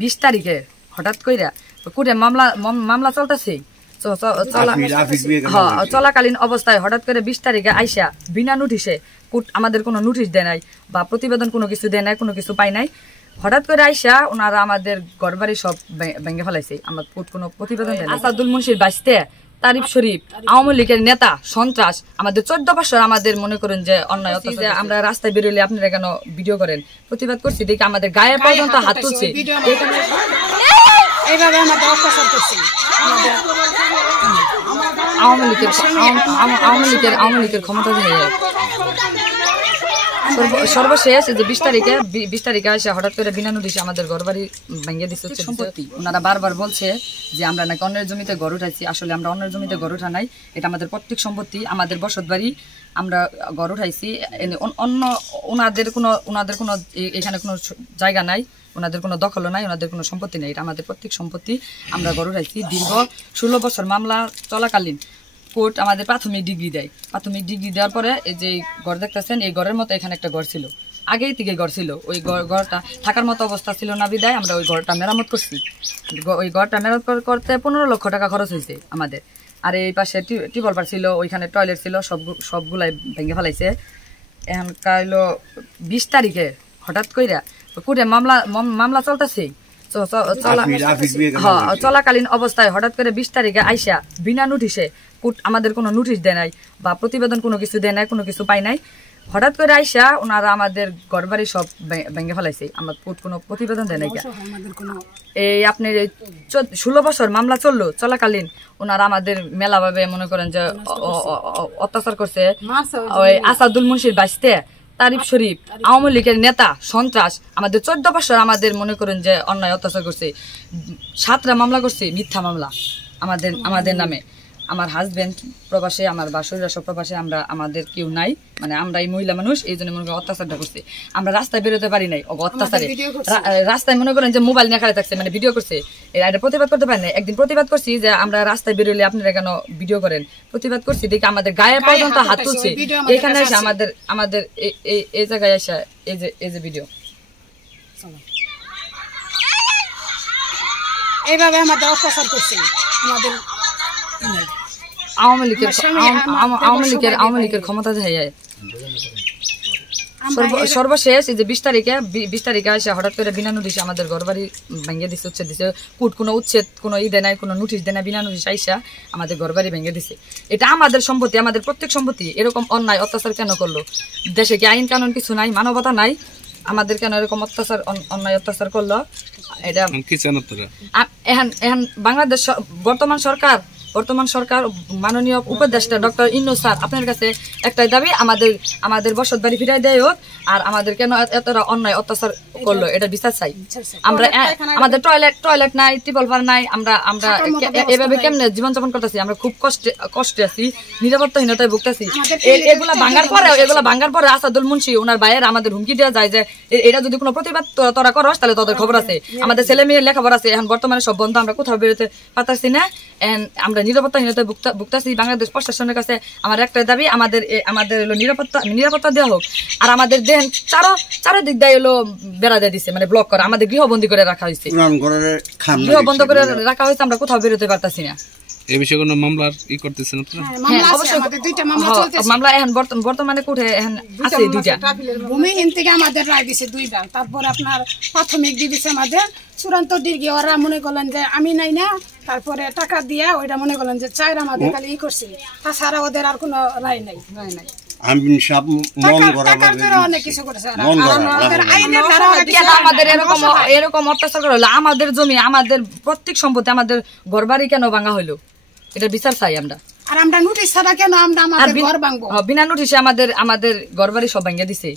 20 তারিখে হঠাৎ কইরা কোর্টে মামলা চলতেছে চলাকালীন অবস্থায় হঠাৎ করে 20 তারিখে আইসা বিনা নোটিশে কোর্ট আমাদের কোনো নোটিশ দেয় নাই বা প্রতিবেদন কোনো কিছু দেয় নাই, কোনো কিছু পাই নাই। হঠাৎ করে আইসা ওনারা আমাদের ঘরবাড়ি সব ভেঙে ফেলাইছে। আমার কোর্ট কোনো প্রতিবেদন দেয় না। আসাদুল মুন্সির বাইসতে তারিফ শরীফ আওয়ামী লীগের নেতা সন্ত্রাস আমাদের 14 বছর আমাদের মনে করেন যে অন্যায় অত্যাচার। আমরা রাস্তায় বেরোলে আপনারা কেন ভিডিও করেন? প্রতিবাদ করছি দেখি আমাদের গায়ে পর্যন্ত হাত তুলছে। আওয়ামী লীগের ক্ষমতা দিয়ে সর্বশেষ যে 20 তারিখে আসে হঠাৎ করে বিনা নোটিশে আমাদের ঘরবাড়ি ভেঙে দিচ্ছে সম্পত্তি। ওনারা বারবার বলছে যে আমরা নাকি অন্যের জমিতে ঘর উঠাইছি। আসলে আমরা অন্যের জমিতে ঘর উঠা নাই, এটা আমাদের প্রত্যেক সম্পত্তি, আমাদের বসত বাড়ি, আমরা ঘর উঠাইছি। অন্য ওনাদের কোনো এখানে কোনো জায়গা নাই, ওনাদের কোনো দখল নাই, ওনাদের কোনো সম্পত্তি নেই, এটা আমাদের প্রত্যেক সম্পত্তি। আমরা ঘর উঠাইছি। দীর্ঘ 16 বছর মামলা চলাকালীন কোর্ট আমাদের প্রাথমিক ডিগ্রি দেয়। প্রাথমিক ডিগ্রি দেওয়ার পরে এই যে ঘর দেখতেছেন, এই ঘরের মতো এখানে একটা ঘর ছিল, আগেই থেকে ঘর ছিল। ওই ঘরটা থাকার মতো অবস্থা ছিল না বিদায় আমরা ওই ঘরটা মেরামত করছি। ওই ঘরটা মেরামত করতে 15 লক্ষ টাকা খরচ হয়েছে আমাদের। আর এই পাশে টিউবওয়েল পার ছিল, ওইখানে টয়লেট ছিল, সবগুলাই ভেঙে ফেলাইছে। এখন কাইলো 20 তারিখে হঠাৎ কইরা কোর্টে মামলা চলতেছে চলাকালীন অবস্থায় হঠাৎ করে 20 তারিখে আইসা বিনা নোটিশে কোর্ট আমাদের কোনো নোটিশ দেয় নাই বা প্রতিবেদন কোনো কিছু দেয় নাই, কোনো কিছু পাই নাই। হঠাৎ করে আইসা ওনারা আমাদের ঘরবাড়ি সব ভেঙে ফেলাইছে। আমার কোর্ট কোনো প্রতিবেদন দেয় নাই। এই আপনার 16 বছর মামলা চলাকালীন ওনারা আমাদের মেলা ভাবে মনে করেন যে অত্যাচার করছে। ওই আসাদুল মুন্সির বাইসতে তারিফ শরীফ আওয়ামী লীগের নেতা সন্ত্রাস আমাদের 14 বছর আমাদের মনে করেন যে অন্যায় অত্যাচার করছে। 7টা মামলা করছে, মিথ্যা মামলা আমাদের নামে। আমার হাজবেন্ড প্রবাসে, আমার বাসুরা সব প্রবাসে, আমাদের কেউ নাই, মানে আমরা এই মহিলা মানুষ, এই জন্য মনে করেন অত্যাচারটা করছে। আমরা রাস্তায় বেরোতে পারি নাই অত্যাচারে। রাস্তায় মনে করেন যে মোবাইল নিয়ে খালি থাকছে, মানে ভিডিও করছে। এটা প্রতিবাদ করতে পারি না। একদিন প্রতিবাদ করছি যে আমরা রাস্তায় বেরোলে আপনারা কেন ভিডিও করেন? প্রতিবাদ করছি দেখি আমাদের গায়ে পর্যন্ত হাত তুলছে। এখানে এসে আমাদের এই জায়গায় এসে এই যে ভিডিও এইভাবে আমাদের অত্যাচার করছে। আমাদের আওয়ামী লীগের ক্ষমতা যায়। সর্বশেষ এই যে 20 তারিখে আসে হঠাৎ করে বিনা নোটিশে আমাদের ঘরবাড়ি ভেঙে দিচ্ছে, উচ্ছেদ দিচ্ছে। কোর্ট কোনো উচ্ছেদ কোনো দেয় নাই, কোনো নোটিশ দেয় না, বিনা নোটিশ আইসা আমাদের ঘরবাড়ি ভেঙে দিচ্ছে। এটা আমাদের সম্পত্তি, আমাদের প্রত্যেক সম্পত্তি। এরকম অন্যায় অত্যাচার কেন করলো? দেশে কি আইন কানুন কিছু নাই, মানবতা নাই? আমাদের কেন এরকম অন্যায় অত্যাচার করলো? এটা এখন বাংলাদেশ বর্তমান সরকার মাননীয় উপদেষ্টা ডক্টর ইউনূস স্যার, আপনার কাছে একটাই দাবি, আমাদের বসত বাড়ি ফিরাই দেয় হোক। আর আমাদের কেন এতটা অন্যায় অত্যাচার করলো এটা বিচার চাই। আমরা আমাদের টয়লেট নাই, টিউবওয়েল পার নাই, আমরা এভাবে কেমনে জীবনযাপন করতেছি? আমরা খুব কষ্টে আছি, নিরাপত্তাহীনতায় ভুগতেছি। এগুলা ভাঙ্গার পরে আসাদুল মুন্সি ওনার ভাইয়ের আমাদের হুমকি দেওয়া যায় যে এটা যদি কোনো প্রতিবাদ তোরা করস তাহলে তোদের খবর আছে। আমাদের ছেলে মেয়ের লেখাপড়া আছে, এখন বর্তমানে সব বন্ধ, আমরা কোথাও বেরোতে পারতাছি না। আমরা নিরাপত্তাহীনতায় ভুগতেছি। বাংলাদেশ প্রশাসনের কাছে আমার একটাই দাবি, আমাদের নিরাপত্তা দেওয়া হোক। আর আমাদের দেন চারোদিক দিয়ে বেড়া দিয়ে দিচ্ছে, মানে ব্লক করা, আমাদের গৃহবন্দী করে রাখা হয়েছে, গৃহবন্ধ করে রাখা হয়েছে। আমরা কোথাও বেরোতে পারতাছি না। এই বিষয়ে কোনো মামলার করতেছেন আপনারা? অবশ্যই মামলা এখন বর্তমানে কোর্টে এখন আছে 2টা। ভূমিহীন থেকে আমাদের রায় দিছে 2বার। তারপর আপনার প্রাথমিক দিছে আমাদের চূড়ান্ত ডিগ্রি। ওরা মনে করলেন যে আমি নাই না, তারপরে টাকা দিয়া ওইটা মনে করলেন যে 4 আমাদের খালি করছি, তাছাড়া ওদের আর কোনো রায় নাই। আমাদের এরকম অত্যাচার করা হলো, আমাদের জমি, আমাদের প্রত্যেক সম্পত্তি, আমাদের ঘরবাড়ি কেন ভাঙা হইলো? এটা বিচার চাই আমরা। আর আমরা নোটিশ ছাড়া কেন আমরা আমাদের ঘর ভাঙবো? বিনা নোটিশে আমাদের ঘরবাড়ি সব ভাঙিয়ে দিছে।